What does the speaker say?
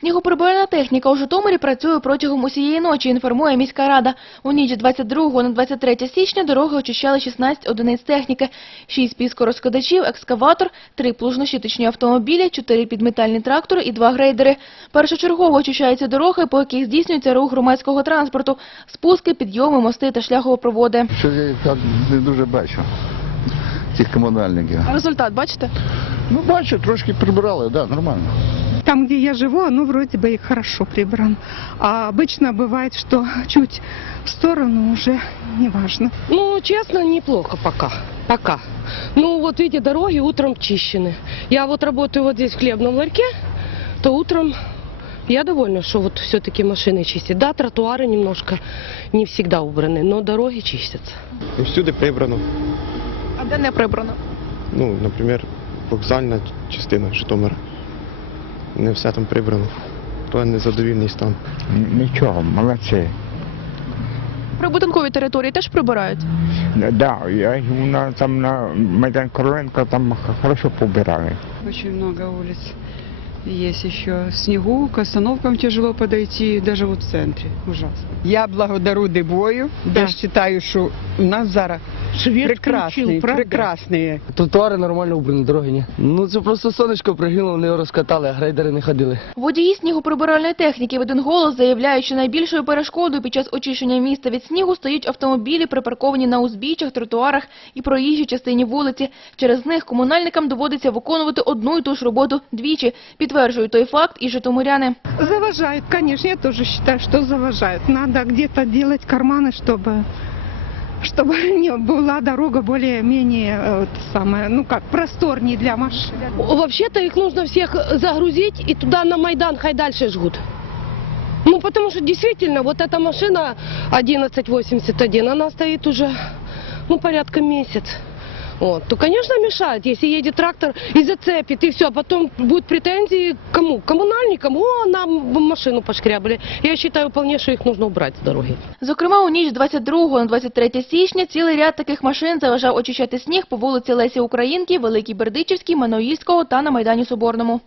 Снігоприбиральна техніка у Житомирі працює протягом усієї ночі, інформує міська рада. У ніч з 22 на 23 січня дороги очищали 16 одиниць техніки, 6 піскорозкладачів, екскаватор, 3 плужнощиточні автомобілі, 4 підметальні трактори і 2 грейдери. Першочергово очищаються дороги, по яких здійснюється рух громадського транспорту, спуски, підйоми, мости та шляхопроводи. Що я так не дуже бачу, цих комунальників. Результат бачите? Ну, бачу, трошки прибирали, да, нормально. Там, где я живу, оно вроде бы и хорошо прибрано. А обычно бывает, что чуть в сторону уже не важно. Ну, честно, неплохо пока. Пока. Ну, вот видите, дороги утром чищены. Я вот работаю вот здесь в хлебном ларьке, то утром я довольна, что вот все-таки машины чистят. Да, тротуары немножко не всегда убраны, но дороги чистятся. Ну, всюди прибрано. А де не прибрано? Ну, наприклад, вокзальна частина Житомира. Не все там прибрано. То незадовільний стан. Нічого, молодці. Прибудинкові території теж прибирають. Да, я на, там на Майдан Короленко, там хорошо побирали. Очень много улиц. Есть еще снегу, к остановкам тяжело подойти, даже вот в центре. Ужасно. Я благодарю Дебою. Да. Я вважаю, що у нас зараз прекрасний, прекрасний. Тротуари нормально убрані, дороги ні. Ну це просто сонечко пригнуло, вони його розкатали, а грейдери не ходили. Водії снігоприбиральної техніки в один голос заявляють, що найбільшою перешкодою під час очищення міста від снігу стоять автомобілі, припарковані на узбіччях, тротуарах і проїжджій частині вулиці. Через них комунальникам доводиться виконувати одну і ту ж роботу двічі. Підтверджують той факт і житомиряни. Заважают, конечно, я тоже считаю, что заважают. Надо где-то делать карманы, чтобы чтобы не была дорога более-менее э, вот самое, ну как, просторнее для машин. Вообще-то их нужно всех загрузить и туда на Майдан хай дальше жгут. Ну, потому что действительно, вот эта машина 1181, она стоит уже, ну, порядка месяц. Вот, то, конечно, мешает, если едет трактор и зацепит, и все, а потом будут претензии кому? Коммунальникам, о, нам машину пошкрябали. Я считаю вполне, що їх нужно убрать з дороги. Зокрема, у ніч з 22 на 23 січня цілий ряд таких машин заважав очищати сніг по вулиці Лесі Українки, Великій Бердичівській, Маноївського та на Майдані Соборному.